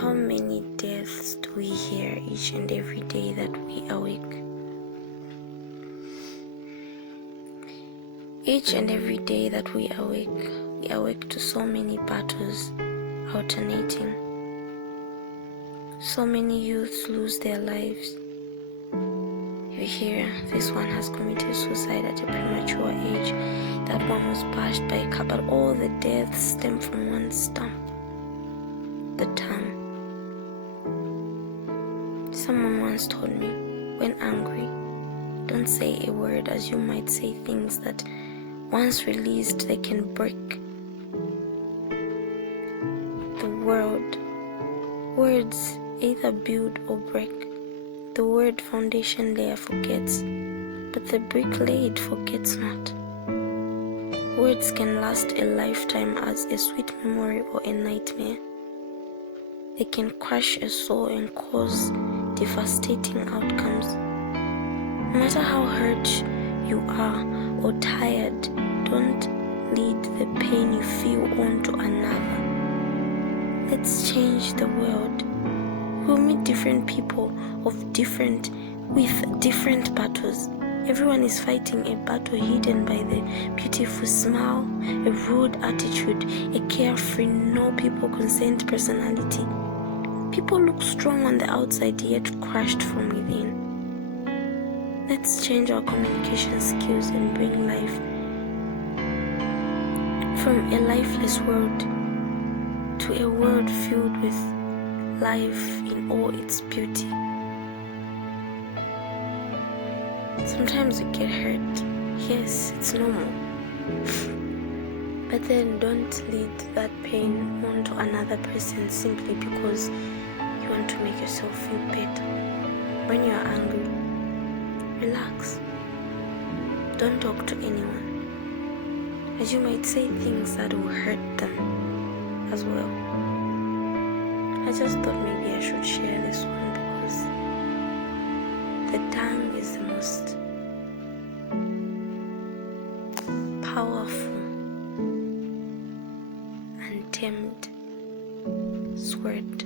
How many deaths do we hear each and every day that we awake? Each and every day that we awake to so many battles alternating. So many youths lose their lives. You hear this one has committed suicide at a premature age, that one was bashed by a car, but all the deaths stem from one stump, the tongue. Someone once told me, when angry, don't say a word, as you might say things that once released they can break the world. Words either build or break. The word foundation layer forgets, but the brick laid forgets not. Words can last a lifetime as a sweet memory or a nightmare. They can crush a soul and cause devastating outcomes. No matter how hurt you are or tired, don't lead the pain you feel onto another. Let's change the world. We'll meet different people with different battles. Everyone is fighting a battle hidden by the beautiful smile, a rude attitude, a carefree, no people concerned personality. People look strong on the outside yet crushed from within. Let's change our communication skills and bring life from a lifeless world to a world filled with life in all its beauty. Sometimes we get hurt. Yes, it's normal. But then don't lead that pain onto another person simply because you want to make yourself feel better. When you are angry, relax. Don't talk to anyone, as you might say things that will hurt them as well. I just thought maybe I should share this one because the tongue is the most powerful and tamed sword